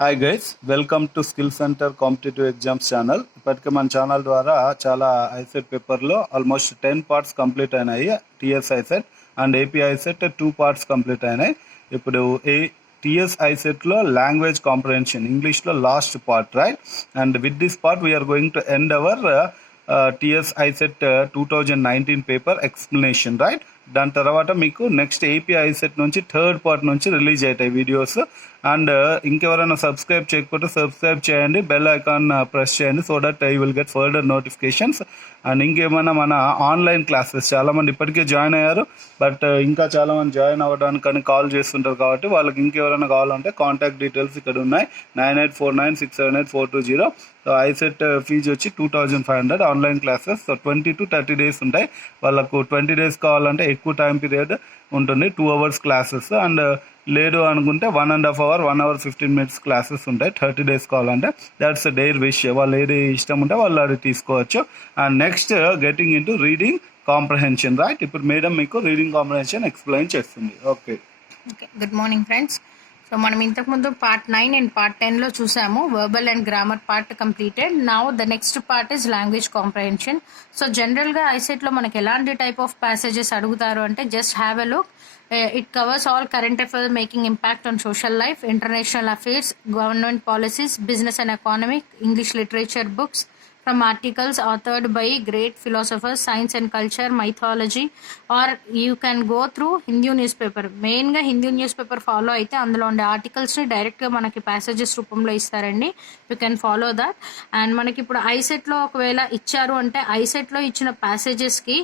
Hi guys, welcome to skill centre competitive exams channel. ఇప్పటికే మన channel ద్వారా చాలా ఐసెట్ పేపర్లో ఆల్మోస్ట్ 10 పార్ట్స్ కంప్లీట్ అయినాయి. TS ICET and AP ICET 2 parts complete అయినాయి. ఇప్పుడు టీఎస్ ఐసెట్లో లాంగ్వేజ్ కాంప్రహెన్షన్ ఇంగ్లీష్లో last part, right? And with this part we're going to end our TS ICET 2019 paper explanation, right? దాని తర్వాత మీకు next AP ICET నుంచి third part నుంచి release అవుతాయి వీడియోస్. అండ్ ఇంకెవరైనా సబ్స్క్రైబ్ చేయకపోతే సబ్స్క్రైబ్ చేయండి, బెల్ ఐకాన్ ప్రెస్ చేయండి, so that I will get further notifications. And ఇంకేమైనా మన ఆన్లైన్ క్లాసెస్ చాలామంది ఇప్పటికే జాయిన్ అయ్యారు, బట్ ఇంకా చాలామంది జాయిన్ అవ్వడానికి కాల్ చేస్తుంటారు, కాబట్టి వాళ్ళకి ఇంకెవరైనా కావాలంటే కాంటాక్ట్ డీటెయిల్స్ ఇక్కడ ఉన్నాయి. 9849678420. సో ఐసెట్ ఫీజు వచ్చి 2500 ఆన్లైన్ క్లాసెస్. సో 20 to 30 days ఉంటాయి. వాళ్ళకు 20 days కావాలంటే ఎక్కువ టైం పీరియడ్ ఉంటుంది, 2 hours క్లాసెస్. అండ్ లేదు అనుకుంటే 1.5 hour 1 hour 15 minutes క్లాసెస్ ఉంటాయి 30 days కావాలంటే. దాట్స్ డైర్ విష్, వాళ్ళు ఏది ఇష్టం ఉంటే వాళ్ళు అది తీసుకోవచ్చు. And next getting in to reading comprehension, right? ఇప్పుడు మేడం మీకు రీడింగ్ కాంప్రహెన్షన్ ఎక్స్ప్లెయిన్ చేస్తుంది. Okay, good morning friends. So మనం ఇంతకుముందు పార్ట్ 9 అండ్ పార్ట్ 10లో చూసాము. Verbal and grammar part completed. Now the next part is language comprehension. So జనరల్గా ఐసెట్లో మనకి ఎలాంటి టైప్ ఆఫ్ ప్యాసేజెస్ అడుగుతారు అంటే just have a look. It covers all current affairs making impact on social life, international affairs, government policies, business and economic, English literature books from articles authored by great philosophers, science and culture, mythology, or you can go through Hindu newspaper. మెయిన్గా Hindu news paper follow అయితే అందులో ఉండే ఆర్టికల్స్ని డైరెక్ట్గా మనకి passages రూపంలో ఇస్తారండి. You can follow that. And మనకి ఇప్పుడు ఐసెట్లో ఒకవేళ ఇచ్చారు అంటే ఐసెట్లో ఇచ్చిన ప్యాసేజెస్కి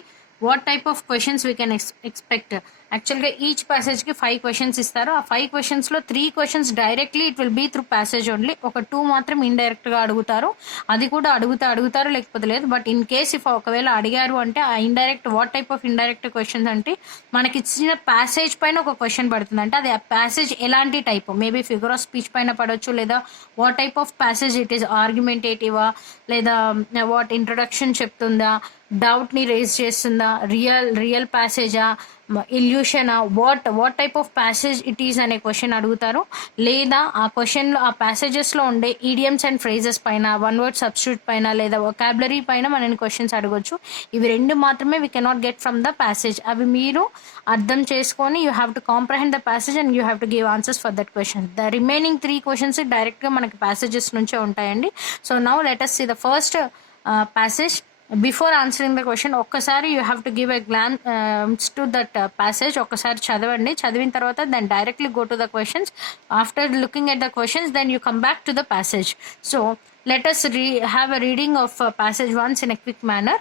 what type of questions we can expect. యాక్చువల్గా ఈచ్ ప్యాసేజ్కి 5 questions ఇస్తారు. ఆ 5 questions లో 3 questions directly it will be through passage only. ఒక 2 మాత్రం ఇండైరెక్ట్గా అడుగుతారు. అది కూడా అడుగుతారు లేకపోతే లేదు. బట్ ఇన్ కేస్ ఇఫ్ ఒకవేళ అడిగారు అంటే ఆ indirect what type of indirect questions అంటే మనకి ఇచ్చిన ప్యాసేజ్ పైన ఒక క్వశ్చన్ పడుతుంది. అంటే అది ఆ ప్యాసేజ్ ఎలాంటి type, maybe figure of speech పైన పడవచ్చు, లేదా what type of passage it is, ఆర్గ్యుమెంటేటివా, లేదా వాట్ ఇంట్రొడక్షన్ చెప్తుందా, డౌట్ని రేజ్ చేస్తుందా, రియల్ ప్యాసేజా, ఇల్యూషనా, what type of passage it is అనే క్వశ్చన్ అడుగుతారు. లేదా ఆ క్వశ్చన్లో ఆ ప్యాసేజెస్లో ఉండే ఈడియమ్స్ అండ్ ఫ్రేజెస్ పైన, వన్ వర్డ్ సబ్స్టిట్యూట్ పైన, లేదా వొకాబులరీ పైన మనని క్వశ్చన్స్ అడగొచ్చు. ఇవి 2 మాత్రమే we cannot get from the passage. అవి మీరు అర్థం చేసుకొని you have to comprehend the passage and you have to give answers for that question. The remaining 3 questions డైరెక్ట్గా మనకి ప్యాసేజెస్ నుంచే ఉంటాయండి. So now let us see the first passage. Before answering the question ఒక్కసారి you have to give a glance to that passage. ఒక్కసారి చదవండి. చదివిన తర్వాత then directly go to the questions. After looking at the questions then you come back to the passage. So let us have a reading of passage once in a quick manner.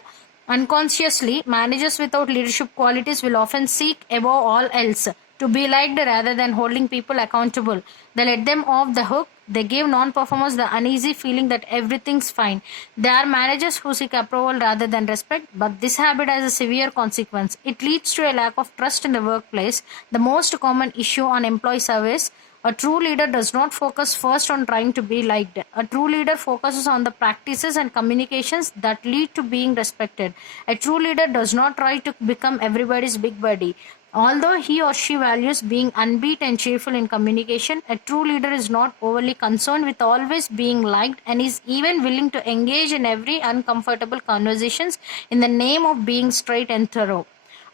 Unconsciously, managers without leadership qualities will often seek above all else to be liked rather than holding people accountable. They let them off the hook. They give non-performers the uneasy feeling that everything's fine. They are managers who seek approval rather than respect, but this habit has a severe consequence. It leads to a lack of trust in the workplace, the most common issue on employee surveys. A true leader does not focus first on trying to be liked. A true leader focuses on the practices and communications that lead to being respected. A true leader does not try to become everybody's big buddy. Although he or she values being upbeat and cheerful in communication, a true leader is not overly concerned with always being liked and is even willing to engage in every uncomfortable conversations in the name of being straight and thorough.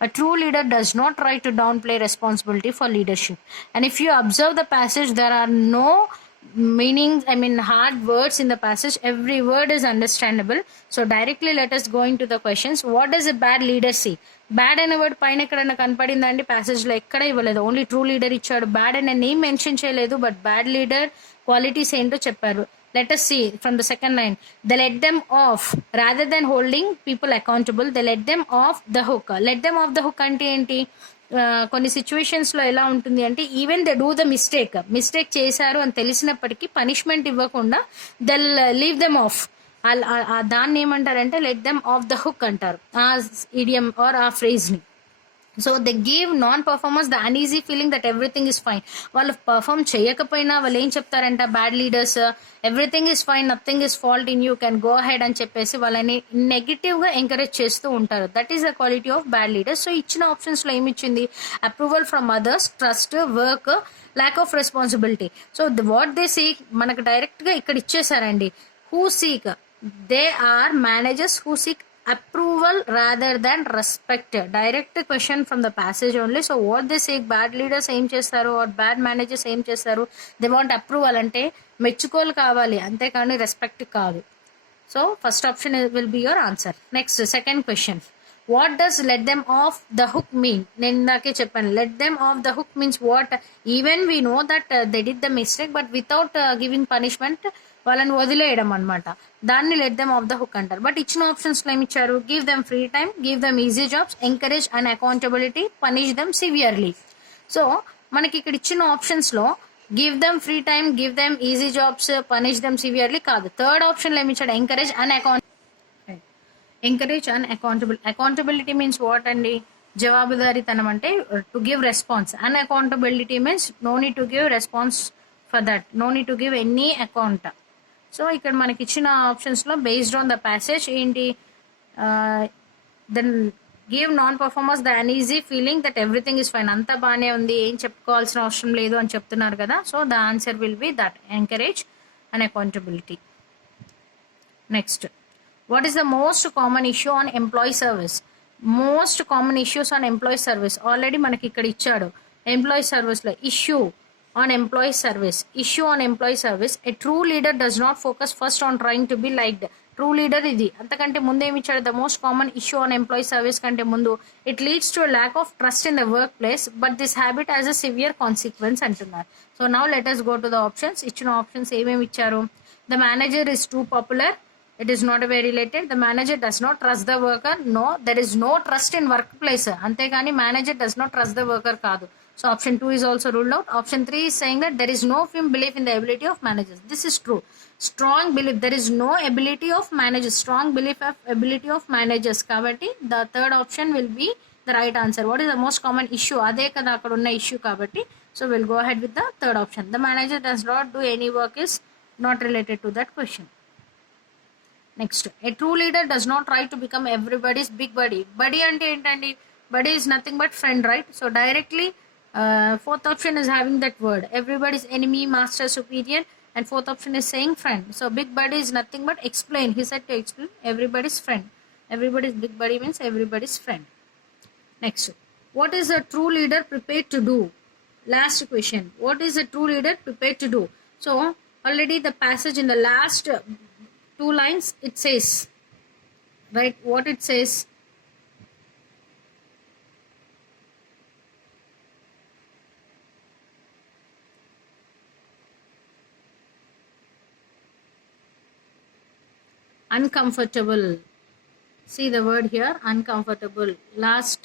A true leader does not try to downplay responsibility for leadership. And if you observe the passage, there are no hard words in the passage. Every word is understandable. So directly let us go into the questions. What does a bad leader see? Bad అనే వర్డ్ పైన ఎక్కడన్నా కనపడిందండి ప్యాసేజ్లో? ఎక్కడ ఇవ్వలేదు. Only true leader ఇచ్చాడు. బ్యాడ్ అనే name mention చేయలేదు, బట్ బ్యాడ్ లీడర్ క్వాలిటీస్ ఏంటో చెప్పారు. Let us see from the second line. They let them off rather than holding people accountable. They let them off the hook. Let them off the hook అంటే ఏంటి? కొన్ని సిచ్యువేషన్స్లో ఎలా ఉంటుంది అంటే even they do the mistake చేశారు అని తెలిసినప్పటికీ పనిష్మెంట్ ఇవ్వకుండా దెల్ లీవ్ దెమ్ ఆఫ్. దాన్ని ఏమంటారంటే let them off the hook అంటారు, ఆ ఇడియం ఆర్ ఆ ఫ్రేజ్ని. So they give non performers the uneasy feeling that everything is fine. వాళ్ళు పర్ఫామ్ చేయకపోయినా వాళ్ళు ఏం చెప్తారంట, bad leaders everything is fine, nothing is fault in you, can go head అని చెప్పేసి వాళ్ళని నెగిటివ్గా ఎంకరేజ్ చేస్తూ ఉంటారు. That is the quality of bad leaders. So ఇచ్చిన ఆప్షన్స్లో ఏమి ఇచ్చింది, approval from others, trust, work, lakh of responsibility. So what they seek మనకు డైరెక్ట్గా ఇక్కడ ఇచ్చేసారండి. Who seek, they are managers who seek approval rather than respect. Direct question from the passage only. So what they say, bad leaders ఏం చేస్తారు or bad managers ఏం చేస్తారు, they want approval అంటే మెచ్చుకోలు కావాలి అంతేకాని రెస్పెక్ట్ కాదు. So first option will be your answer. Next second question, what does let them off the hook mean? నేను ఇందాకే చెప్పాను, let them off the hook means what, even we know that they did the mistake but without giving punishment వాళ్ళని వదిలేయడం అనమాట, దాన్ని let them off the hook అంటారు. బట్ ఇచ్చిన ఆప్షన్స్లో ఏమి ఇచ్చారు, give them free time, give them easy jobs, encourage and accountability, punish them severely. So మనకి ఇక్కడ ఇచ్చిన ఆప్షన్స్లో give them free time, give them easy jobs, punish them severely కాదు. థర్డ్ ఆప్షన్లో ఏమి ఇచ్చాడు, encourage and accountability means what అండి, జవాబుదారీతనం అంటే to give response. Unaccountability means no need to give response for that, no need to give any account. So ఇక్కడ మనకి ఇచ్చిన ఆప్షన్స్లో బేస్డ్ ఆన్ ద ప్యాసేజ్ ఏంటి, then give non performers the uneasy feeling that everything is fine, అంతా బాగానే ఉంది, ఏం చెప్పుకోవాల్సిన అవసరం లేదు అని చెప్తున్నారు కదా. So the answer will be that, encourage and accountability. Next, what is the most common issue on employee service? Most common issues on employee service already మనకి ఇక్కడ ఇచ్చాడు. ఎంప్లాయీ సర్వీస్లో issue on employee service, issue on employee service, a true leader does not focus first on trying to be liked. True leader ఇది అంతకంటే ముందు ఏమి ఇచ్చాడు, the most common issue on employee service కంటే ముందు it leads to lack of trust in the workplace but this habit as a severe consequence అంటున్నారు. So now let us go to the options. ఇచ్చిన options ఏమేమి ఇచ్చారు, the manager is too popular, it is not very related. The manager does not trust the worker. No, there is no trust in workplace. అంతేగాని manager does not trust the worker కాదు. So option 2 is also ruled out. Option 3 is saying that there is no firm belief in the ability of managers. This is true. Strong belief, there is no ability of managers. Strong belief of ability of managers. కాబట్టి the third option will be the right answer. What is the most common issue? అదే కదా అక్కడ ఉన్న ఇష్యూ కాబట్టి. So we'll go ahead with the third option. The manager does not do any work is not related to that question. Next, a true leader does not try to become everybody's big buddy. Buddy అంటే ఏంటండి, buddy is nothing but friend, right? So directly fourth option is having that word, everybody's enemy, master, superior, and fourth option is saying friend. So big buddy is nothing but explain, he said to explain everybody's friend. Everybody's big buddy means everybody's friend. Next, what is a true leader prepared to do? Last question, what is a true leader prepared to do? So already the passage in the last 2 lines it says, right, what it says, uncomfortable. See the word here, uncomfortable, last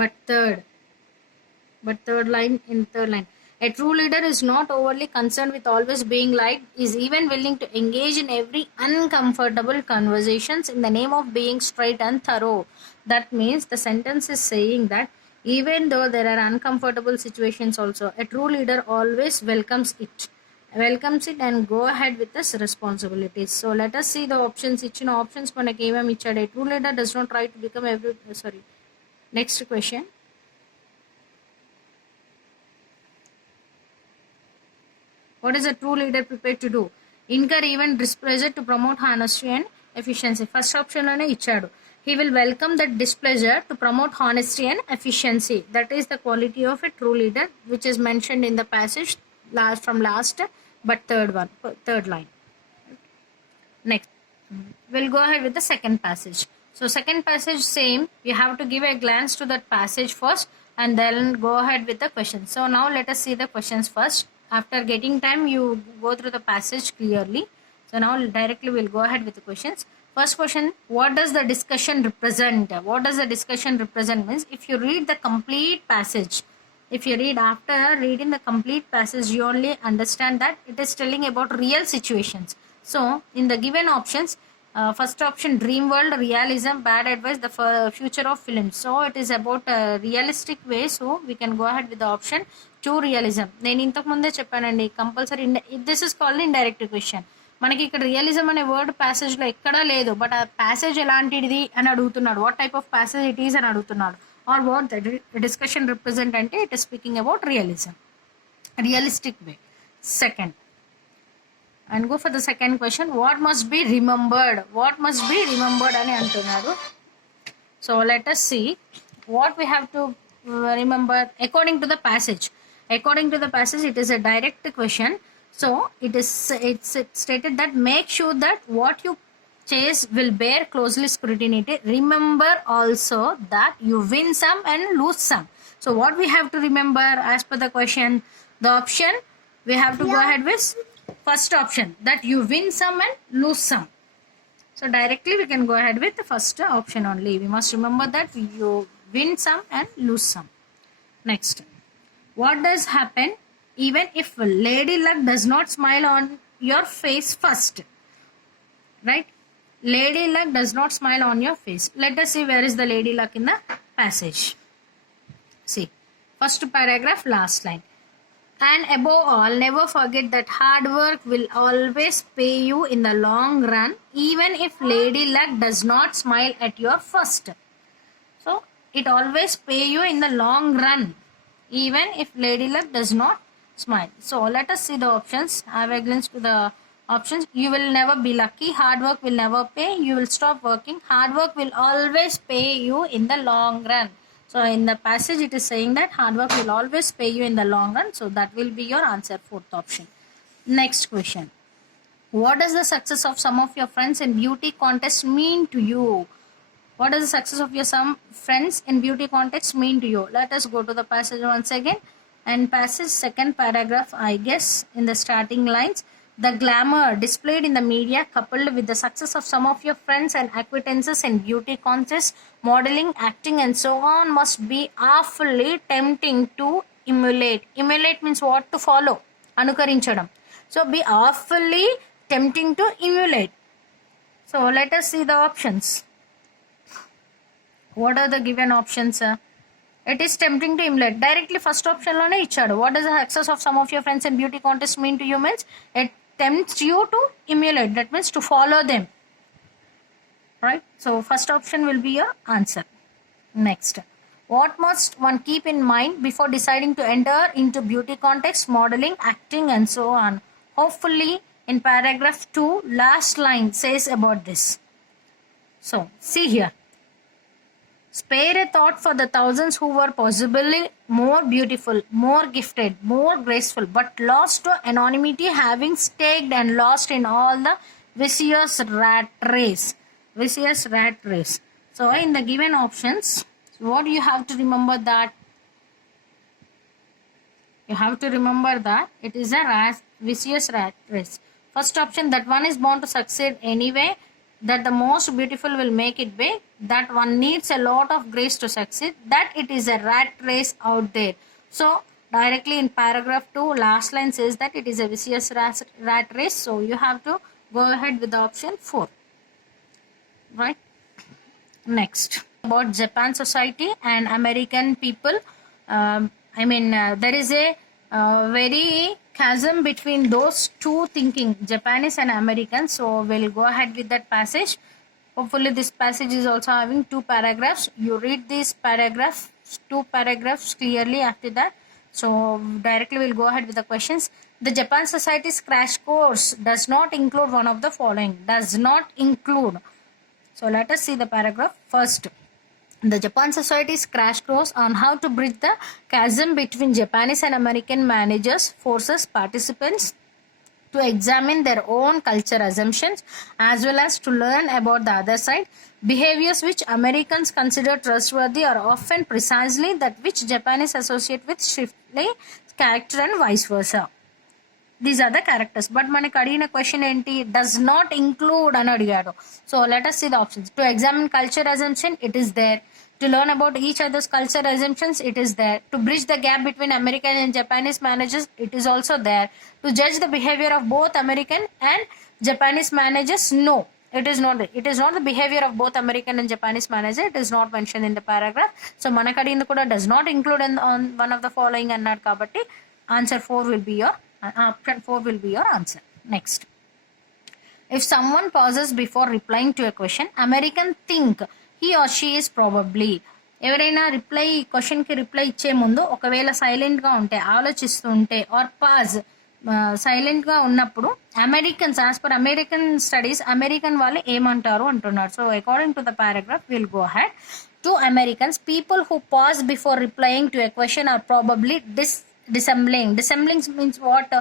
but third line in third line. A true leader is not overly concerned with always being liked, is even willing to engage in every uncomfortable conversations in the name of being straight and thorough. That means the sentence is saying that even though there are uncomfortable situations also, a true leader always welcomes it and go ahead with his responsibilities. So let us see the options. Ichina options manaki em ichadu. A true leader does not try to become next question. What is a true leader prepared to do? Incur even displeasure to promote honesty and efficiency. First option lone ichadu. He will welcome that displeasure to promote honesty and efficiency. That is the quality of a true leader, which is mentioned in the passage from last but third line. Next, we'll go ahead with the second passage. So second passage same, you have to give a glance to that passage first and then go ahead with the questions. So now let us see the questions first. After getting time, you go through the passage clearly. So now directly we'll go ahead with the questions. First question, what does the discussion represent? What does the discussion represent means, if you read the complete passage, if you read after reading the complete passage, you only understand that it is telling about real situations. So in the given options, First option, dream world, realism, bad advice, the future of film. So it is about realistic way. So we can go ahead with the option 2, realism. నేను ఇంతకు ముందే చెప్పానండి, compulsory this is called indirect question. మనకి ఇక్కడ రియలిజం అనే వర్డ్ ప్యాసేజ్లో ఎక్కడా లేదు, బట్ ఆ ప్యాసేజ్ ఎలాంటిది అని అడుగుతున్నాడు, what type of passage it is అని అడుగుతున్నాడు, or what the discussion represent అంటే it is speaking about realism, realistic way. Second, and go for the second question, what must be remembered, what must be remembered అని అంటున్నారు. So let us see what we have to remember according to the passage. According to the passage, it is a direct question. So it's stated that make sure that what you chase will bear closely scrutiny. Remember also that you win some and lose some. So what we have to remember as per the question, the option we have to go ahead with first option, that you win some and lose some. So directly we can go ahead with the first option only. We must remember that you win some and lose some. Next, what does happen even if lady luck does not smile on your face first? Right, lady luck does not smile on your face. Let us see where is the lady luck in the passage. See, first paragraph, last line. And above all, never forget that hard work will always pay you in the long run, even if lady luck does not smile at your first. So it always pay you in the long run, even if lady luck does not smile. So let us see the options. Have a glance to the options. You will never be lucky. Hard work will never pay. You will stop working. Hard work will always pay you in the long run. So in the passage it is saying that hard work will always pay you in the long run. So that will be your answer, fourth option. Next question. What does the success of some of your friends in beauty contest mean to you? What does the success of your some friends in beauty contest mean to you? Let us go to the passage once again. And passage, second paragraph, I guess, in the starting lines. The glamour displayed in the media, coupled with the success of some of your friends and acquaintances in beauty contests, modeling, acting, and so on, must be awfully tempting to emulate. Emulate means what? To follow. Anukarinchadam. So be awfully tempting to emulate. So let us see the options. What are the given options? It is tempting to emulate. Directly first option lone ichadu. What does the success of some of your friends in beauty contest mean to you? Means it tempts you to emulate. That means to follow them. Right? So first option will be your answer. Next, what must one keep in mind before deciding to enter into beauty contest, modeling, acting, and so on? Hopefully in paragraph 2, last line says about this. So see here. Spare a thought for the thousands who were possibly more beautiful, more gifted, more graceful, but lost to anonymity, having staked and lost in all the vicious rat race. Vicious rat race. So in the given options, what you have to remember that? You have to remember that it is a vicious rat race. First option, that one is born to succeed anyway, that the most beautiful will make it big, that one needs a lot of grace to succeed, that it is a rat race out there. So directly in paragraph 2, last line says that it is a vicious rat race. So you have to go ahead with the option 4. Right? Next, about Japan society and American people. There is a very chasm between those two thinking, Japanese and American. So we'll go ahead with that passage. Hopefully this passage is also having 2 paragraphs. You read these paragraphs, 2 paragraphs clearly after that. So directly we'll go ahead with the questions. The Japan Society's crash course does not include one of the following. Does not include. So let us see the paragraph first. The Japan Society's crash course on how to bridge the chasm between Japanese and American managers forces participants to examine their own culture assumptions as well as to learn about the other side. Behaviors which Americans consider trustworthy are often precisely that which Japanese associate with shifty character and vice versa. These are the characters. But మనకి అడిగిన క్వశ్చన్ ఏంటి? Does not include అని అడిగాడు. So let us see the options. To examine culture assumption, it is there. To learn about each other's culture assumptions, it is there. To bridge the gap between American and Japanese managers, it is also there. To judge the behavior of both American and Japanese managers, no. It is not the behavior of both American and Japanese manager. It is not mentioned in the paragraph. So మనకు అడిగింది కూడా does not include in on one of the following అన్నాడు కాబట్టి answer 4 will be your option 4 will be your answer. Next, if someone pauses before replying to a question, American think he or she is probably. ఎవరైనా క్వశ్చన్కి రిప్లై ఇచ్చే ముందు ఒకవేళ సైలెంట్గా ఉంటే, ఆలోచిస్తూ ఉంటే ఆర్ పాజ్ సైలెంట్గా ఉన్నప్పుడు Americans, as per American studies, American వాళ్ళు ఏమంటారు అంటున్నారు. So according to the paragraph will go head. To Americans, people who pause before replying to a question or probably dissembling means what?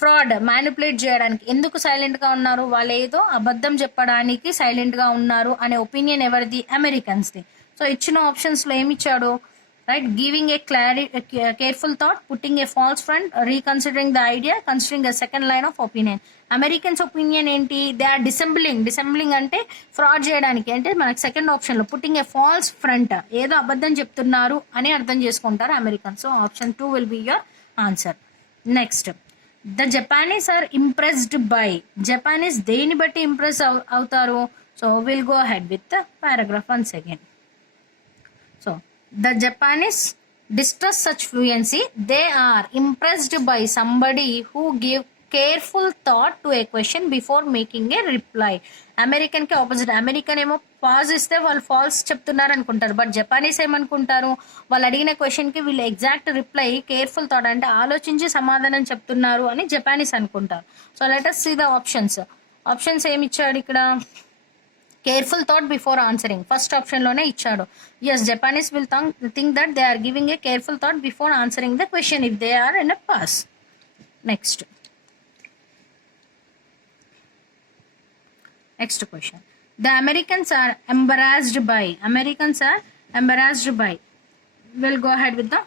Fraud, manipulate చేయడానికి. ఎందుకు సైలెంట్గా ఉన్నారు? వాళ్ళు ఏదో అబద్ధం చెప్పడానికి సైలెంట్గా ఉన్నారు అనే ఒపీనియన్ ఎవరిది? అమెరికన్స్ది. సో ఇచ్చిన ఆప్షన్స్లో ఏమి ఇచ్చాడు? Right, giving a careful thought, putting a false front, reconsidering the idea, considering a second line of opinion. Americans opinion ఏంటి? దే ఆర్ డిసెంబ్లింగ్ అంటే ఫ్రాడ్ చేయడానికి. అంటే మనకి సెకండ్ ఆప్షన్లో పుట్టింగ్ ఏ ఫాల్స్ ఫ్రంట్, ఏదో అబద్ధం చెప్తున్నారు అని అర్థం చేసుకుంటారు Americans. So option 2 will be your answer. Next, the Japanese are impressed by. Japanese దేని బట్టి ఇంప్రెస్ అవుతారు? So will go head with the paragraph once again. So, the Japanese distrust such fluency. They are impressed by somebody who give careful thought to a question before making a reply. American కి opposite. American ఏమో పాజ్ ఇస్తే వాళ్ళు ఫాల్స్ చెప్తున్నారు అనుకుంటారు, but Japanese ఏమనుకుంటారు? వాళ్ళు అడిగిన క్వశ్చన్ కి వీళ్ళు ఎగ్జాక్ట్ రిప్లై కేర్ఫుల్ థాట్ అంటే ఆలోచించి సమాధానం చెప్తున్నారు అని జపానీస్ అనుకుంటారు. So let us see the options. Options ఏమి ఇచ్చాడు ఇక్కడ? Careful thought before answering first ఆప్షన్లోనే ఇచ్చాడు. Yes, Japanese will think that they are giving a careful thought before answering the question if they are in a pause. Next question. The Americans are embarrassed by. Will go head with the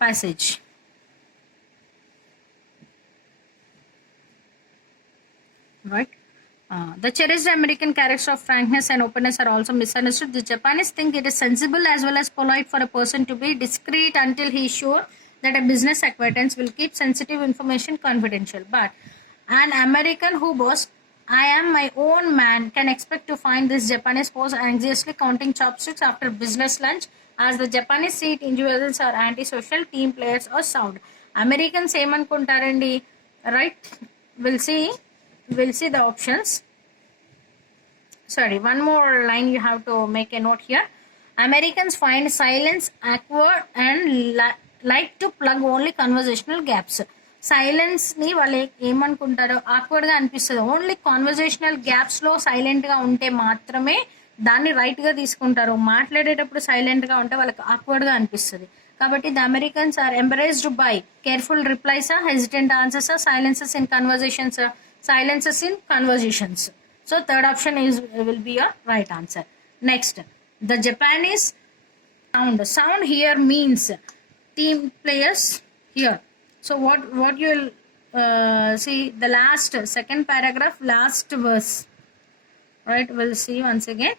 passage. Right. The cherished American character of frankness and openness are also misunderstood. The Japanese think it is sensible as well as polite for a person to be discreet until he is sure that a business acquaintance will keep sensitive information confidential. But an American who boasts, I am my own man, can expect to find this Japanese pose anxiously counting chopsticks after business lunch, as the Japanese see it individuals are antisocial, team players or sound. Americans ఏమనుకుంటారండి? Right? We'll see the options. Sorry, one more line you have to make a note here. Americans find silence awkward and like to plug only conversational gaps. Silence ని వాళ్ళు ఏమనుకుంటారు? ఆక్వర్డ్ గా అనిపిస్తుంది. Only conversational gaps లో సైలెంట్ గా ఉంటే మాత్రమే దాన్ని రైట్ గా తీసుకుంటారు. మాట్లాడేటప్పుడు సైలెంట్ గా ఉంటే వాళ్ళకి ఆక్వర్డ్ గా అనిపిస్తుంది. కాబట్టి the Americans are embarrassed by careful replies, hesitant answers, silences in conversations, silences in conversations. So third option will be your right answer. Next, the Japanese sound here means team players here. So what you will see the second paragraph, last verse, right? We'll see once again.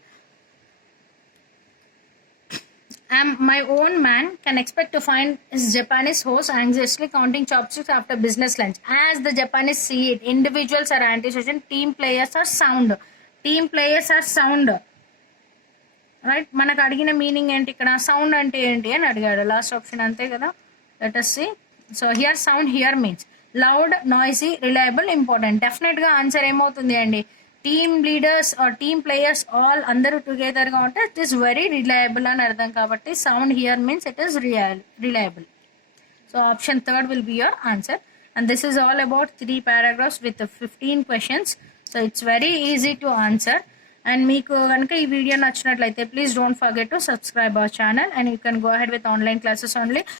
My own man can expect to find his Japanese host anxiously counting chopsticks after business lunch. As the Japanese see it, individuals are antisocial, team players are sound. Right, మనకు అడిగిన మీనింగ్ ఏంటి ఇక్కడ? సౌండ్ అంటే ఏంటి అని అడిగాడు. Last option అంతే కదా. Let us see. So here sound here means loud, noisy, reliable, important. Definite గా ఆన్సర్ ఏమవుతుంది అండి? Team leaders are team players all అందరూ టుగెదర్ గా ఉంటే ఇట్ ఈస్ వెరీ రిలయబుల్ అని అర్థం. కాబట్టి sound here means it is reliable. So option 3 will be your answer. And this is all about 3 paragraphs with 15 questions. So it's very easy to answer. And మీకు కనుక ఈ వీడియో నచ్చినట్లయితే please don't forget to subscribe our channel and you can go ahead with online classes only.